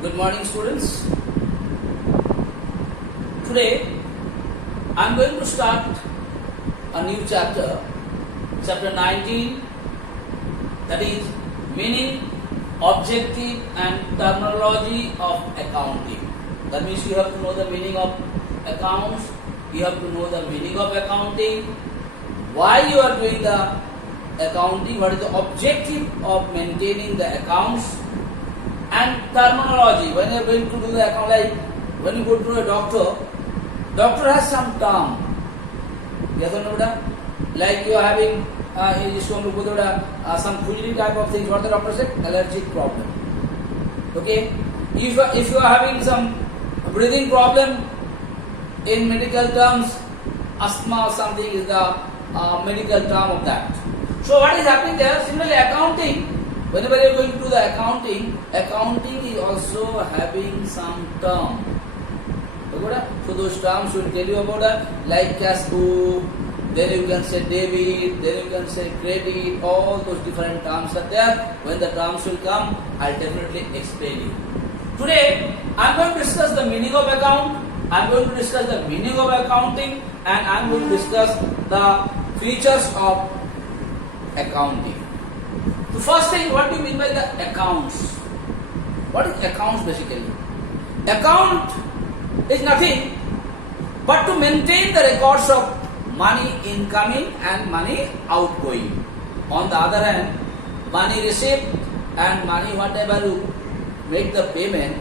Good morning, students. Today I am going to start a new chapter, chapter 19, that is meaning, objective and terminology of accounting. That means you have to know the meaning of accounts, you have to know the meaning of accounting, why you are doing the accounting, what is the objective of maintaining the accounts, and terminology. When you are going to do the account, like when you go to a doctor has some term. Yes or no? Like you are having some खुजली type of things. What the doctor said? Allergic problem. Okay. If you are having some breathing problem, in medical terms, asthma or something is the medical term of that. So what is happening there? Similarly, accounting. Whenever you are going to do the accounting is also having some term. So those terms will tell you about like cash book, then you can say debit, then you can say credit, all those different terms are there. When the terms will come, I'll definitely explain you. Today, I'm going to discuss the meaning of account, I'm going to discuss the meaning of accounting, and I'm going to discuss the features of accounting. The first thing, what do you mean by the accounts? What is accounts basically? Account is nothing but to maintain the records of money incoming and money outgoing. On the other hand, money received and money whatever you make the payment,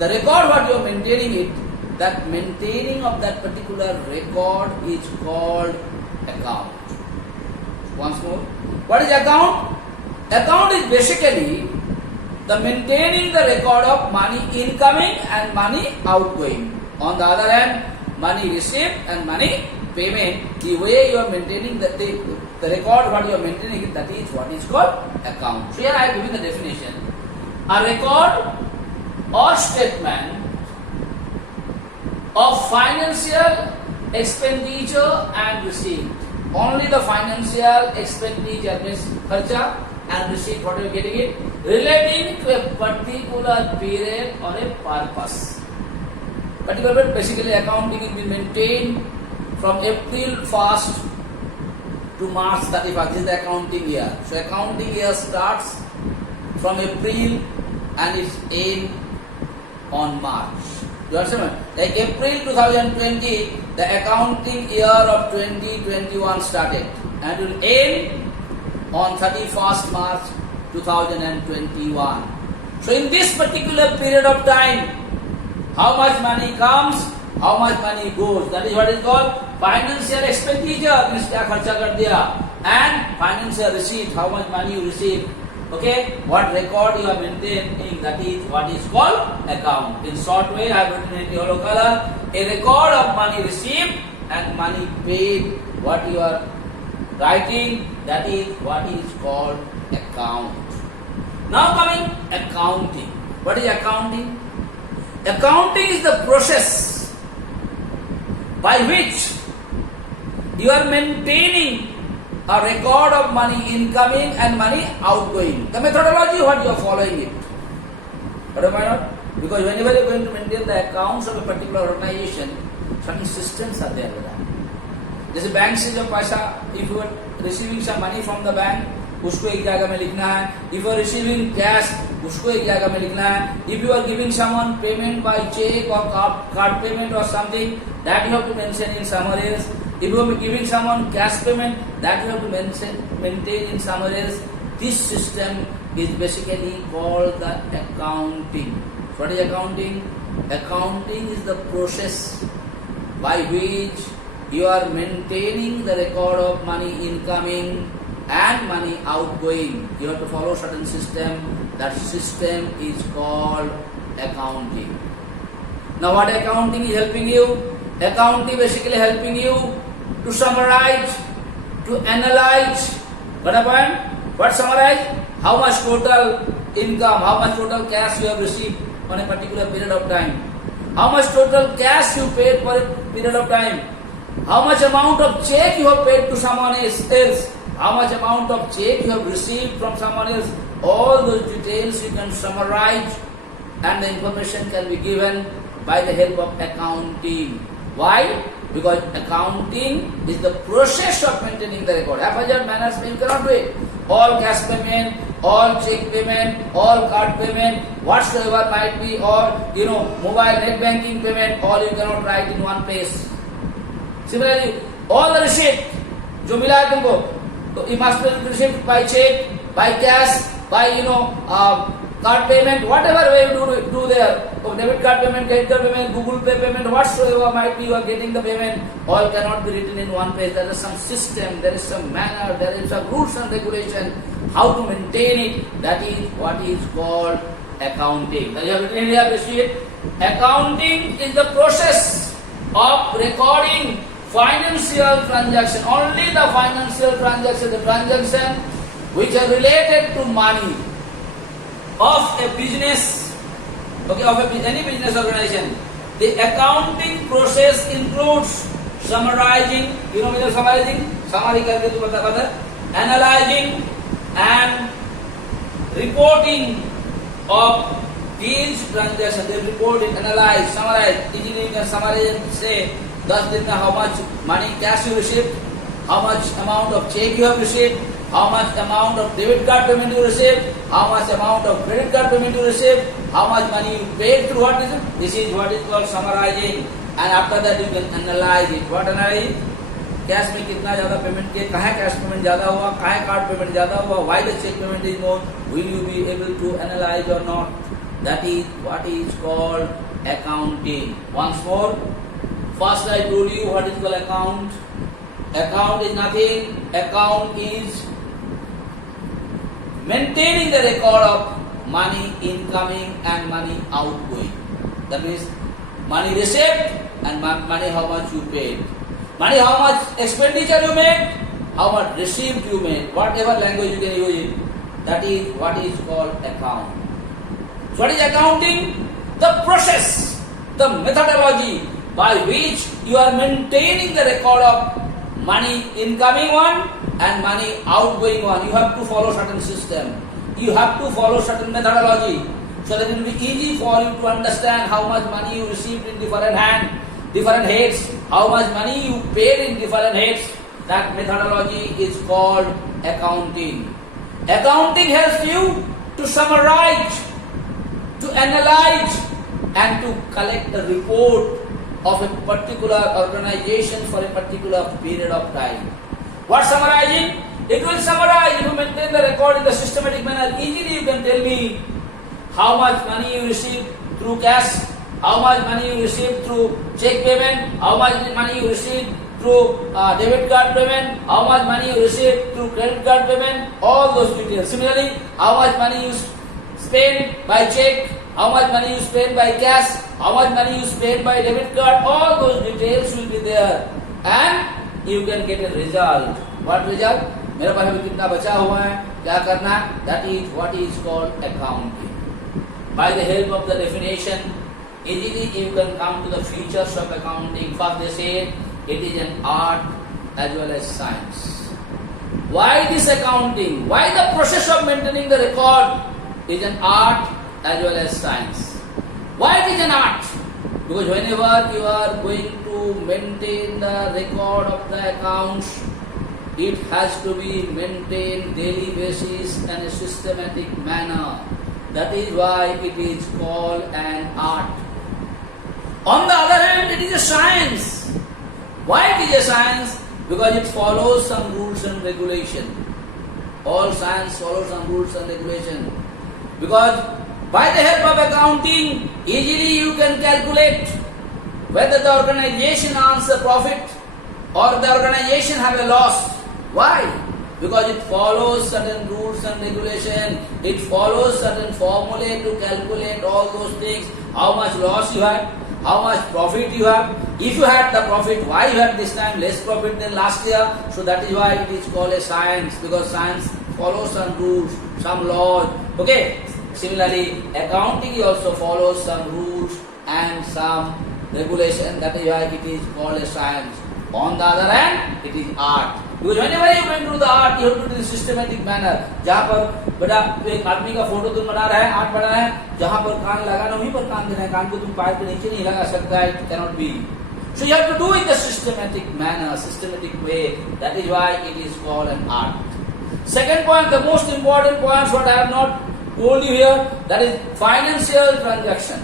the record what you are maintaining it, that maintaining of that particular record is called account. Once more, what is account? Account is basically the maintaining the record of money incoming and money outgoing. On the other hand, money received and money payment, the way you are maintaining the record what you are maintaining, that is what is called account. So here I am giving the definition. A record or statement of financial expenditure and receipt. Only the financial expenditure means kharcha and receipt, what you are getting it, relating to a particular period or a purpose. Particular, basically accounting is being maintained from April 1st to March 31st. This is the accounting year. So accounting year starts from April and its end on March. You understand? Like April 2020, the accounting year of 2021 started and will end on 31st March 2021. So in this particular period of time, how much money comes, how much money goes, that is what is called financial expenditure, means kya kharcha kar diya, and financial receipt, how much money you receive. Okay, what record you are maintaining, that is what is called account. In short way, I have written in yellow color, a record of money received and money paid, what you are writing, that is what is called account. Now coming accounting. What is accounting? Accounting is the process by which you are maintaining a record of money incoming and money outgoing. The methodology what you are following it. But why not? Because whenever you are going to maintain the accounts of a particular organization, certain systems are there with that. जैसे bank से जब पैसा, if you are receiving some money from the bank, उसको एक जगह में लिखना है. If you are receiving cash, उसको एक जगह में लिखना है. If you are giving someone payment by check or card payment or something, that you have to mention in somewhere else. If you are giving someone cash payment, that you have to maintain in somewhere else. This system is basically called the accounting. What is accounting? Accounting is the process by which you are maintaining the record of money incoming and money outgoing. You have to follow certain system. That system is called accounting. Now what accounting is helping you? Accounting basically helping you to summarize, to analyze. What happened? What summarize? How much total income, how much total cash you have received on a particular period of time. How much total cash you paid for a period of time. How much amount of check you have paid to someone else. How much amount of check you have received from someone else. All those details you can summarize and the information can be given by the help of accounting. Why? Because accounting is the process of maintaining the record. Haphazard manners you cannot do it. All cash payment, all check payment, all card payment, whatsoever might be, or mobile net banking payment, all you cannot write in one place. Similarly, all the receipt जो मिला है तुमको, तो you must be receipt by check, by cash, by card payment, whatever way you do there, debit card payment, credit card payment, Google Pay payment, whatsoever might be, you are getting the payment, all cannot be written in one page. There is some system, there is some manner, there is some rules and regulation, how to maintain it. That is what is called accounting. Now you have written here, appreciate. Accounting is the process of recording financial transaction, only the financial transaction, the transaction which are related to money of a business, of any business organization. The accounting process includes summarizing, summarizing, analyzing and reporting of these transactions. They report it, analyze, summarize. Easily you can summarize and say, thus this how much money cash you received, how much amount of check you have received, how much amount of debit card payment you received, how much amount of credit card payment you received, how much money you paid through what is it? This is what is called summarizing. And after that you can analyze it. What analyze? Cash में कितना ज्यादा payment किए, कहाँ cash payment ज्यादा हुआ, कहाँ card payment ज्यादा हुआ, why the check payment is more, will you be able to analyze or not? That is what is called accounting. Once more, first I told you what is called account. Account is nothing. Account is maintaining the record of money incoming and money outgoing. That means money received and money how much you paid. Money how much expenditure you made, how much received you made. Whatever language you can use it. That is what is called account. So what is accounting? The process, the methodology by which you are maintaining the record of money incoming one and money outgoing one. You have to follow certain system. You have to follow certain methodology so that it will be easy for you to understand how much money you received in different heads, how much money you paid in different heads. That methodology is called accounting. Accounting helps you to summarize, to analyze and to collect a report of a particular organization for a particular period of time. What summarizing? It will summarize. If you maintain the record in the systematic manner, easily you can tell me how much money you received through cash, how much money you received through check payment, how much money you received through debit card payment, how much money you received through credit card payment, all those details. Similarly, how much money you spent by check, how much money you spent by cash, how much money you spent by debit card, all those details will be there and you can get a result. What result? मेरे पास अभी कितना बचा हुआ है, क्या करना है? That is what is called accounting. By the help of the definition, easily you can come to the features of accounting. First they say it is an art as well as science. Why this accounting? Why the process of maintaining the record is an art as well as science? Why it is an art? Because whenever you are going to maintain the record of the accounts, it has to be maintained daily basis and a systematic manner. That is why it is called an art. On the other hand, it is a science. Why it is a science? Because it follows some rules and regulation. All science follows some rules and regulation. Because by the help of accounting, easily you can calculate whether the organization earns a profit or the organization have a loss. Why? Because it follows certain rules and regulation. It follows certain formulae to calculate all those things. How much loss you had, how much profit you have. If you had the profit, why you had this time less profit than last year? So that is why it is called a science, because science follows some rules, some laws. Okay. Similarly, accounting also follows some rules and some regulation. That is why it is called a science. On the other hand, it is art. Because whenever you went to the art, you have to do it in a systematic manner. जहाँ पर बेटा तो एक आदमी का photo तुम बना रहा है, आर्ट बना है, जहां पर कान लगाना वहीं पर कान देना है, कान को तुम पैर के नीचे नहीं लगा सकता है, it cannot be. So you have to do it in a systematic manner, systematic way. That is why it is called an art. Second point, the most important points what I have not told you here, that is financial transaction.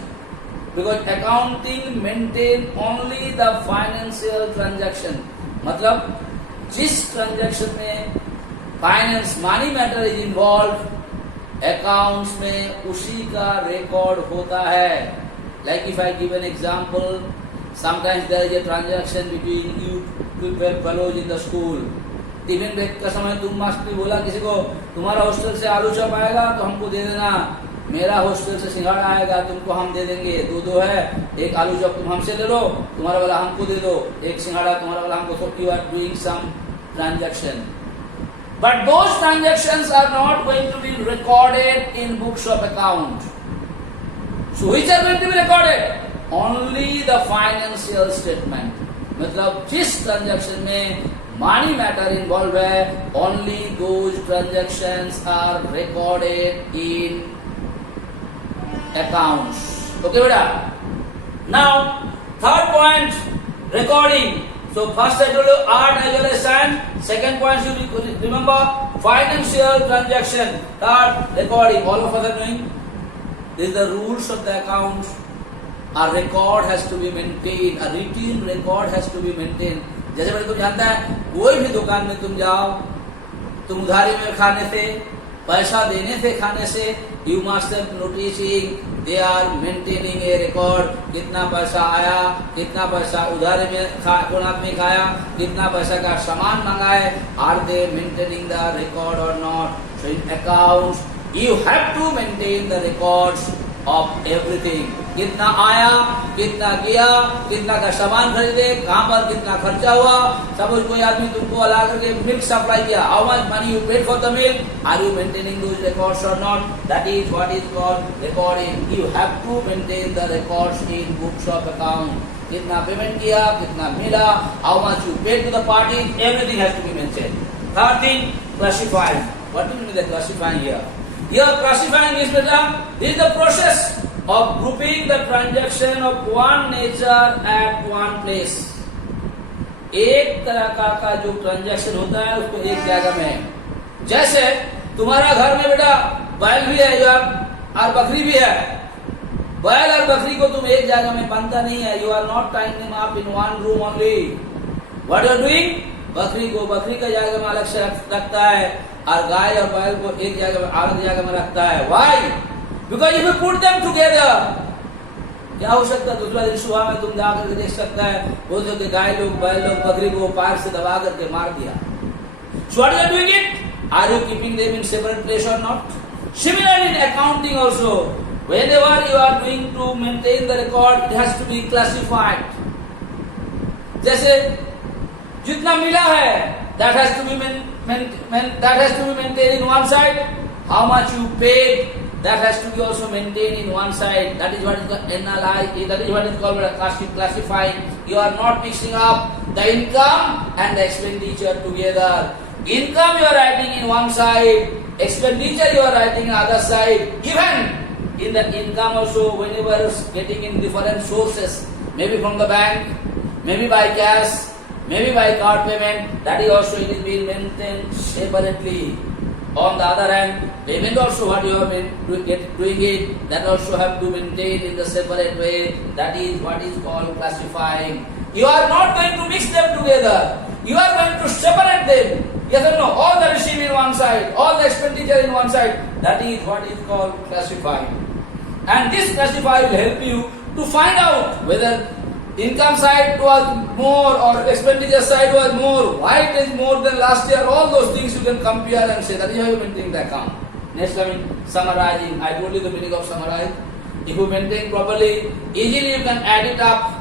Because accounting maintain only the financial transaction. मतलब जिस transaction में finance money matter is involved, accounts में उसी का record होता है. Like if I give an example, sometimes there is a transaction between you 12 fellows in the school. Tiffin break का समय तुम मास्टर बोला किसी को तुम्हारा हॉस्टल से आलू चॉप आएगा तो हमको दे देना, मेरा हॉस्टल से सिंघाड़ा आएगा तुमको हम दे देंगे, दो है, एक आलू चॉप तुम हमसे ले लो, तुम्हारा वाला हमको दे दो, एक सिंघाड़ा तुम्हारा वाला हमको. So you are doing some transaction, but those transactions are not going to be recorded in books of account. So which are going to be recorded? Only the financial statement. मतलब जिस ट्रांजैक्शन में money matter involve है, only those transactions are recorded in accounts. Okay बेटा. Now third point, recording. So first I told you art as well as science. Second point you remember financial transaction. Third, recording. All of us are doing. This is the rules of the accounts. A record has to be maintained. A routine record has to be maintained. जैसे मैंने तुम जानता है कोई भी दुकान में तुम जाओ, तुम उधारी में खाने से, पैसा देने से खाने से, you must noticing they are maintaining a record. कितना पैसा आया, कितना पैसा उधारी में कौन आदमी खाया, कितना पैसा का सामान मंगाए, are they maintaining the record or not. So in accounts you have to maintain the records of everything. कितना आया, कितना गया, कितना का सामान खरीदे, कहां पर कितना खर्चा हुआ. सपोज कोई आदमी तुमको अला करके मिल्क सप्लाई किया, how much money you paid for the milk, are you maintaining those records or not. That is what is called recording. You have to maintain the records in books of account. कितना payment किया, कितना मिला, how much you paid to the party, everything has to be maintained. Third thing, classifying. What do you mean the classifying here? Here classifying is this is the process of grouping the transaction of one nature at one place. एक तरह का जो transaction होता है उसको एक जगह में. जैसे तुम्हारा घर में बेटा बैल भी है और बकरी भी है. बैल और बकरी को तुम एक जगह में बांधता नहीं है. You are not tying them up in one room only. What you are doing? बकरी को बकरी का जगह में अलग से रखता है और गाय और बैल को एक जगह में अलग जगह में रखता है. Why? Because if you put them together, क्या हो सकता है? दूसरा दिन सुबह में तुम जाकर के देख सकता है बोल सकते गाय लोग बैल लोग बकरी को पैर से दबा करके मार दिया. So what are you doing it? Are you keeping them in separate place or not? Similarly in accounting also, whenever you are doing to maintain the record, it has to be classified. जैसे जितना मिला है that has to be maintained in one side. How much you paid, that has to be also maintained in one side. That is what is called analyze. That is what is called classifying. You are not mixing up the income and the expenditure together. Income you are writing in one side, expenditure you are writing in other side. Even in the income also, whenever getting in different sources, maybe from the bank, maybe by cash, maybe by card payment, that is also it is being maintained separately. On the other hand, payment also what you have been doing it, that also have to maintain in the separate way. That is what is called classifying. You are not going to mix them together. You are going to separate them. Yes or no? All the receipt in one side, all the expenditure in one side. That is what is called classifying. And this classify will help you to find out whether income side was more or expenditure side was more, why it is more than last year. All those things you can compare and say that is how you maintain the account. Next, summarizing. I told you the meaning of summarize. If you maintain properly, easily you can add it up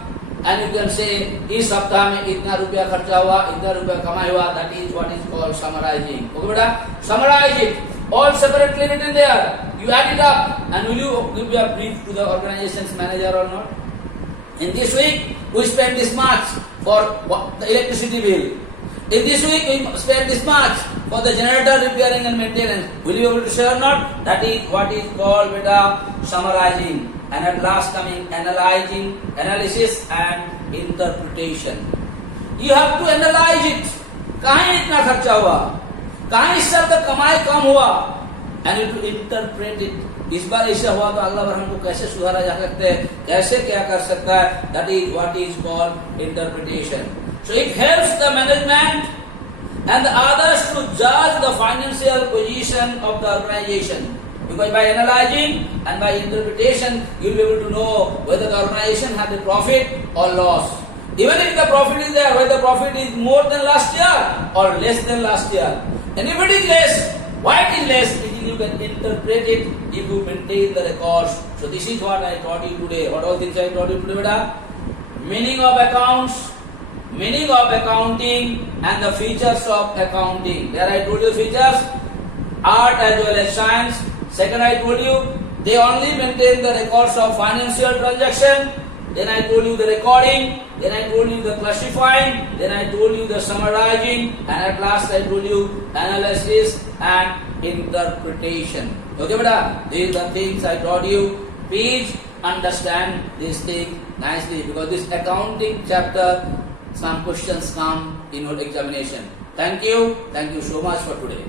and you can say इस सप्ताह में इतना रुपया खर्चा हुआ, इतना रुपया कमाई हुआ. That is what is called summarizing. Okay बेटा, summarize it. All separately written there. You add it up and will you give a brief to the organization's manager or not? In this week, we spent this much for the electricity bill. In this week we spend this much for the generator repairing and maintenance. Will you be able to share or not? That is what is called summarizing. And at last coming analyzing, analysis and interpretation. You have to analyze it. कहाँ इतना खर्चा हुआ, कहाँ इस साल का कमाई कम हुआ, and you to interpret it. इस बार ऐसा हुआ तो अगला बार हमको कैसे सुधारा जा सकता है, कैसे क्या कर सकता है. That is what is called interpretation. So it helps the management and the others to judge the financial position of the organization. Because by analyzing and by interpretation, you will be able to know whether the organization had a profit or loss. Even if the profit is there, whether the profit is more than last year or less than last year. And if it is less, why it is less? You can interpret it if you maintain the records. So this is what I taught you today. What all things I taught you today, beta? Meaning of accounts, meaning of accounting, and the features of accounting. There I told you features, art as well as science. Second I told you, they only maintain the records of financial transaction. Then I told you the recording. Then I told you the classifying. Then I told you the summarizing. And at last I told you analysis and interpretation. Okay, beta? These are the things I taught you. Please understand these things nicely, because this accounting chapter, some questions come in your examination. Thank you so much for today.